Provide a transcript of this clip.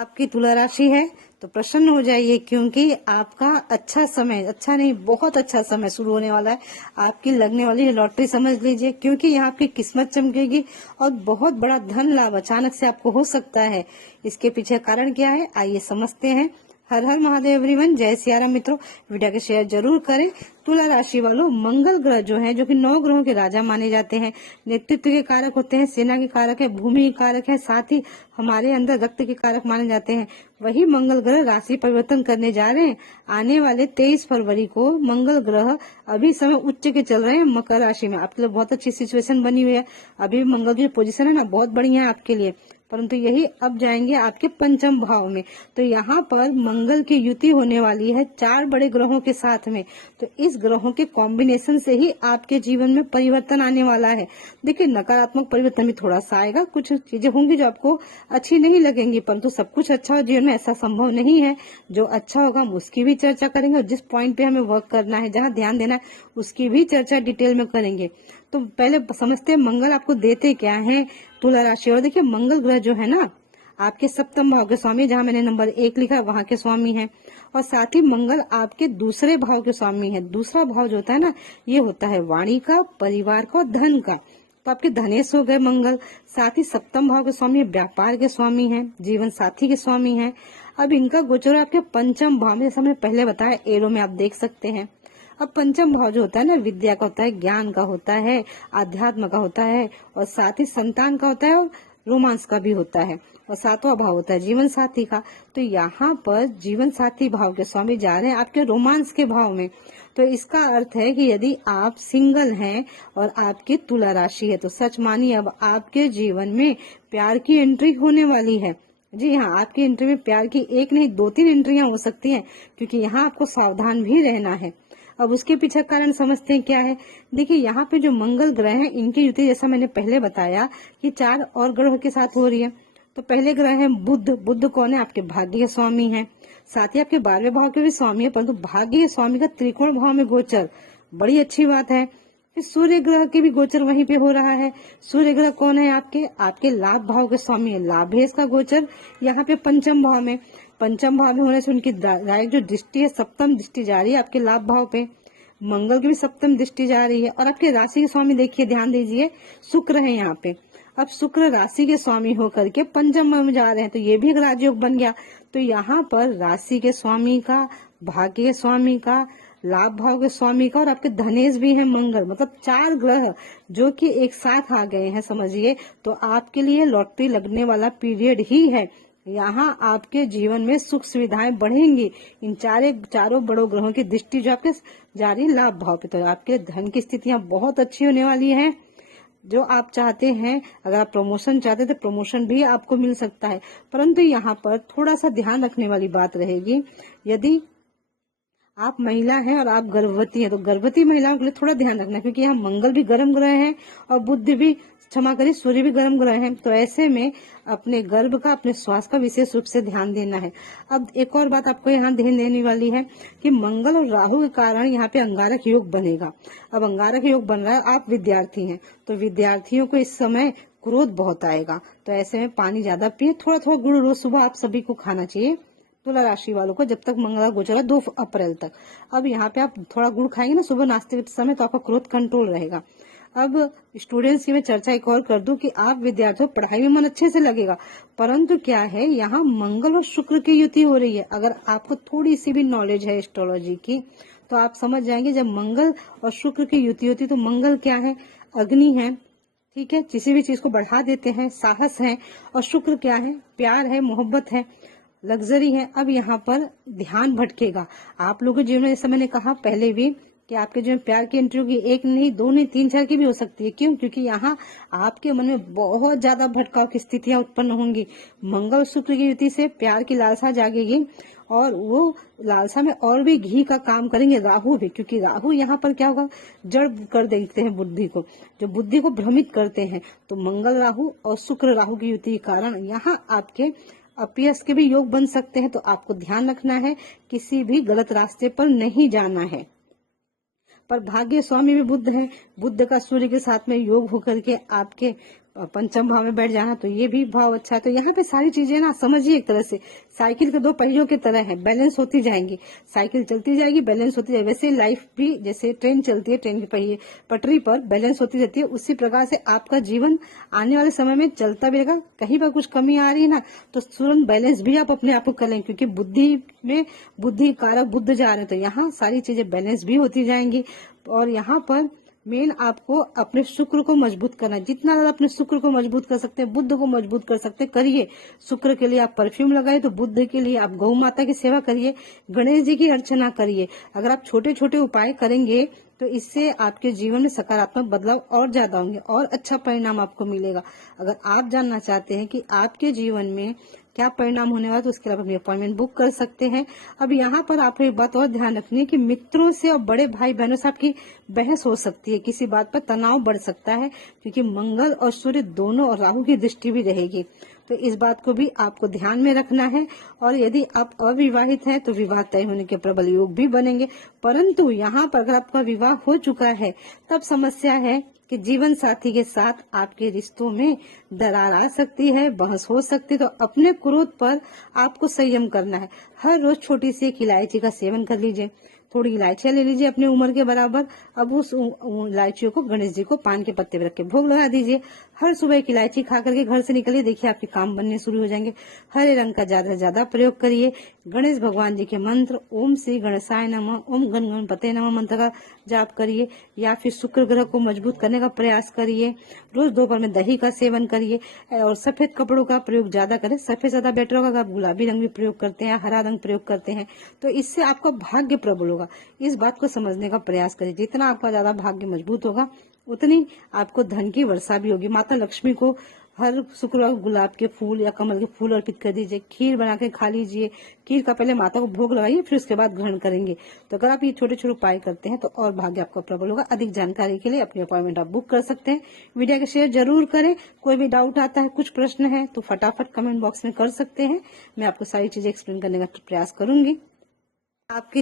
आपकी तुला राशि है तो प्रसन्न हो जाइए, क्योंकि आपका अच्छा समय, अच्छा नहीं बहुत अच्छा समय शुरू होने वाला है। आपकी लगने वाली है लॉटरी समझ लीजिए, क्योंकि यहाँ आपकी किस्मत चमकेगी और बहुत बड़ा धन लाभ अचानक से आपको हो सकता है। इसके पीछे कारण क्या है, आइए समझते हैं। हर हर महादेव एवरीवन, जय सियाराम मित्रों। वीडियो के शेयर जरूर करें। तुला राशि वालों, मंगल ग्रह जो है, जो कि 9 ग्रहों के राजा माने जाते हैं, नेतृत्व के कारक होते हैं, सेना के कारक है, भूमि के कारक है, साथ ही हमारे अंदर रक्त के कारक माने जाते हैं। वही मंगल ग्रह राशि परिवर्तन करने जा रहे हैं। आने वाले 23 फरवरी को मंगल ग्रह अभी समय उच्च के चल रहे हैं मकर राशि में। आपके लिए बहुत अच्छी सिचुएशन बनी हुई है। अभी मंगल की पोजीशन है ना, बहुत बढ़िया है आपके लिए। परंतु यही अब जाएंगे आपके पंचम भाव में। तो यहाँ पर मंगल की युति होने वाली है 4 बड़े ग्रहों के साथ में। तो इस ग्रहों के कॉम्बिनेशन से ही आपके जीवन में परिवर्तन आने वाला है। देखिए, नकारात्मक परिवर्तन भी थोड़ा सा आएगा, कुछ चीजें होंगी जो आपको अच्छी नहीं लगेंगी, परंतु सब कुछ अच्छा हो जीवन में ऐसा संभव नहीं है। जो अच्छा होगा हम उसकी भी चर्चा करेंगे, और जिस पॉइंट पे हमें वर्क करना है, जहाँ ध्यान देना है, उसकी भी चर्चा डिटेल में करेंगे। तो पहले समझते हैं मंगल आपको देते क्या है तुला राशि। और देखिए, मंगल ग्रह जो है ना, आपके सप्तम भाव के स्वामी, जहां मैंने नंबर 1 लिखा है वहां के स्वामी है। और साथ ही मंगल आपके दूसरे भाव के स्वामी है। दूसरा भाव जो होता है ना, ये होता है वाणी का, परिवार का, धन का। तो आपके धनेश हो गए मंगल। साथ ही सप्तम भाव के स्वामी व्यापार के स्वामी है, जीवन साथी के स्वामी है। अब इनका गोचर आपके पंचम भाव में, जैसा मैंने पहले बताया, एरो में आप देख सकते हैं। अब पंचम भाव जो होता है ना, विद्या का होता है, ज्ञान का होता है, आध्यात्म का होता है, और साथ ही संतान का होता है, और रोमांस का भी होता है। और सातवां भाव होता है जीवन साथी का। तो यहाँ पर जीवन साथी भाव के स्वामी जा रहे हैं आपके रोमांस के भाव में। तो इसका अर्थ है कि यदि आप सिंगल हैं और आपकी तुला राशि है, तो सच मानिए अब आपके जीवन में प्यार की एंट्री होने वाली है। जी हाँ, आपकी एंट्री में प्यार की 1 नहीं 2-3 एंट्रियां हो सकती हैं, क्योंकि यहाँ आपको सावधान भी रहना है। अब उसके पीछे कारण समझते हैं क्या है। देखिए, यहाँ पे जो मंगल ग्रह हैं, इनकी युति जैसा मैंने पहले बताया कि 4 और ग्रह के साथ हो रही है। तो पहले ग्रह है बुध। बुध कौन है, आपके भाग्य के स्वामी है, साथ ही आपके 12वें भाव के भी स्वामी है, परंतु भाग्य के स्वामी का त्रिकोण भाव में गोचर, बड़ी अच्छी बात है। फिर सूर्य ग्रह के भी गोचर वहीं पे हो रहा है। सूर्य ग्रह कौन है, आपके लाभ भाव के स्वामी है। लाभेश का गोचर यहाँ पे पंचम भाव में। पंचम भाव में होने से उनकी डायरेक्ट जो दृष्टि है, सप्तम दृष्टि जा रही है आपके लाभ भाव पे। मंगल की भी सप्तम दृष्टि जा रही है। और आपके राशि के स्वामी देखिए, ध्यान दीजिए, शुक्र है यहाँ पे। अब शुक्र राशि के स्वामी होकर के पंचम में जा रहे हैं, तो ये भी एक राजयोग बन गया। तो यहाँ पर राशि के स्वामी का, भाग्य के स्वामी का, लाभ भाव के स्वामी का, और आपके धनेश भी है मंगल, मतलब 4 ग्रह जो कि एक साथ आ गए हैं, समझिए। तो आपके लिए लॉटरी लगने वाला पीरियड ही है। यहाँ आपके जीवन में सुख सुविधाएं बढ़ेंगी। इन चारों बड़ों ग्रहों की दृष्टि जो आपके जा रही है लाभ भाव पे, तो आपके धन की स्थितियां बहुत अच्छी होने वाली है। जो आप चाहते हैं, अगर आप प्रमोशन चाहते हैं तो प्रमोशन भी आपको मिल सकता है। परंतु यहाँ पर थोड़ा सा ध्यान रखने वाली बात रहेगी, यदि आप महिला हैं और आप गर्भवती हैं, तो गर्भवती महिलाओं के लिए थोड़ा ध्यान रखना, क्योंकि यहाँ मंगल भी गर्म ग्रह है और बुध भी, क्षमा करिए, सूर्य भी गर्म ग्रह है। तो ऐसे में अपने गर्भ का, अपने स्वास्थ्य का विशेष रूप से ध्यान देना है। अब एक और बात आपको यहाँ ध्यान देने वाली है कि मंगल और राहु के कारण यहाँ पे अंगारक योग बनेगा। अब अंगारक योग बन रहा है, आप विद्यार्थी हैं, तो विद्यार्थियों को इस समय क्रोध बहुत आएगा। तो ऐसे में पानी ज्यादा पिए, थोड़ा थोड़ा गुड़ रोज सुबह आप सभी को खाना चाहिए, तुला राशि वालों को, जब तक मंगल गोचर है 2 अप्रैल तक। अब यहाँ पे आप थोड़ा गुड़ खाएंगे ना सुबह नाश्ते के समय, तो आपका क्रोध कंट्रोल रहेगा। अब स्टूडेंट्स की मैं चर्चा एक और कर दूं कि आप विद्यार्थियों पढ़ाई में मन अच्छे से लगेगा, परंतु क्या है, यहाँ मंगल और शुक्र की युति हो रही है। अगर आपको थोड़ी सी भी नॉलेज है एस्ट्रोलॉजी की, तो आप समझ जाएंगे, जब मंगल और शुक्र की युति होती, तो मंगल क्या है, अग्नि है, ठीक है, किसी भी चीज को बढ़ा देते हैं, साहस है। और शुक्र क्या है, प्यार है, मोहब्बत है, लग्जरी है। अब यहाँ पर ध्यान भटकेगा आप लोगों के जीवन में, जैसा मैंने कहा पहले भी कि आपके जीवन में प्यार की एंट्री होगी, 1 नहीं 2 नहीं 3 4 की भी हो सकती है। क्यों? क्योंकि यहाँ आपके मन में बहुत ज्यादा भटकाव की स्थितियां उत्पन्न होंगी। मंगल शुक्र की युति से प्यार की लालसा जागेगी, और वो लालसा में और भी घी का काम करेंगे राहु भी, क्योंकि राहु यहाँ पर क्या होगा, जड़ कर देते हैं बुद्धि को, जो बुद्धि को भ्रमित करते हैं। तो मंगल राहु और शुक्र राहु की युति के कारण यहाँ आपके अपयश के भी योग बन सकते हैं। तो आपको ध्यान रखना है, किसी भी गलत रास्ते पर नहीं जाना है। पर भाग्य स्वामी भी बुध है, बुध का सूर्य के साथ में योग होकर के आपके पंचम भाव में बैठ जाना, तो ये भी भाव अच्छा है। तो यहाँ पे सारी चीजें ना समझिए एक तरह से साइकिल के दो पहियों की तरह है, बैलेंस होती जाएंगी, साइकिल चलती जाएगी, बैलेंस होती जाएगी। वैसे लाइफ भी जैसे ट्रेन चलती है, ट्रेन के पहिए पटरी पर बैलेंस होती रहती है, उसी प्रकार से आपका जीवन आने वाले समय में चलता भी रहेगा। कहीं पर कुछ कमी आ रही है ना, तो तुरंत बैलेंस भी आप अपने आप को कर लेंगे, क्योंकि बुद्धि में बुद्धि कारक बुद्ध जा रहे हैं, तो यहाँ सारी चीजें बैलेंस भी होती जाएंगी। और यहाँ पर मेन आपको अपने शुक्र को मजबूत करना है। जितना ज्यादा अपने शुक्र को मजबूत कर सकते हैं, बुद्ध को मजबूत कर सकते हैं, करिए। शुक्र के लिए आप परफ्यूम लगाइए, तो बुद्ध के लिए आप गौ माता की सेवा करिए, गणेश जी की अर्चना करिए। अगर आप छोटे छोटे उपाय करेंगे तो इससे आपके जीवन में सकारात्मक बदलाव और ज्यादा होंगे और अच्छा परिणाम आपको मिलेगा। अगर आप जानना चाहते हैं कि आपके जीवन में क्या परिणाम होने वाला, तो उसके लिए आप अपनी अपॉइंटमेंट बुक कर सकते हैं। अब यहाँ पर आपको एक बात और ध्यान रखनी है कि मित्रों से और बड़े भाई बहनों से आपकी बहस हो सकती है, किसी बात पर तनाव बढ़ सकता है, क्योंकि मंगल और सूर्य दोनों और राहु की दृष्टि भी रहेगी। तो इस बात को भी आपको ध्यान में रखना है। और यदि आप अविवाहित हैं तो विवाह तय होने के प्रबल योग भी बनेंगे। परंतु यहाँ पर अगर आपका विवाह हो चुका है, तब समस्या है कि जीवन साथी के साथ आपके रिश्तों में दरार आ सकती है, बहस हो सकती है। तो अपने क्रोध पर आपको संयम करना है। हर रोज छोटी सी एक इलायची का सेवन कर लीजिए, थोड़ी इलायचियां ले लीजिए अपनी उम्र के बराबर। अब उस इलायचियों को गणेश जी को पान के पत्ते पे रख के भोग लगा दीजिए। हर सुबह एक इलायची खा करके घर से निकलिए, देखिए आपके काम बनने शुरू हो जाएंगे। हरे रंग का ज्यादा से ज्यादा प्रयोग करिए। गणेश भगवान जी के मंत्र ओम श्री गणेशाय नमः, ओम गण गणपते नमः मंत्र का जाप करिए, या फिर शुक्र ग्रह को मजबूत करने का प्रयास करिए। रोज दोपहर में दही का सेवन करिए और सफेद कपड़ों का प्रयोग ज्यादा करें। सफेद ज्यादा बेटर होगा। अगर आप गुलाबी रंग भी प्रयोग करते हैं, हरा रंग प्रयोग करते हैं, तो इससे आपका भाग्य प्रबल होगा। इस बात को समझने का प्रयास करिए। जितना आपका ज्यादा भाग्य मजबूत होगा, उतनी आपको धन की वर्षा भी होगी। माता लक्ष्मी को हर शुक्रवार गुलाब के फूल या कमल के फूल अर्पित कर दीजिए। खीर बना के खा लीजिए। खीर का पहले माता को भोग लगाइए, फिर उसके बाद ग्रहण करेंगे। तो अगर आप ये छोटे छोटे उपाय करते हैं तो और भाग्य आपका प्रबल होगा। अधिक जानकारी के लिए अपनी अपॉइंटमेंट आप बुक कर सकते हैं। वीडियो को शेयर जरूर करें। कोई भी डाउट आता है, कुछ प्रश्न है, तो फटाफट कमेंट बॉक्स में कर सकते हैं। मैं आपको सारी चीजें एक्सप्लेन करने का प्रयास करूंगी। आपकी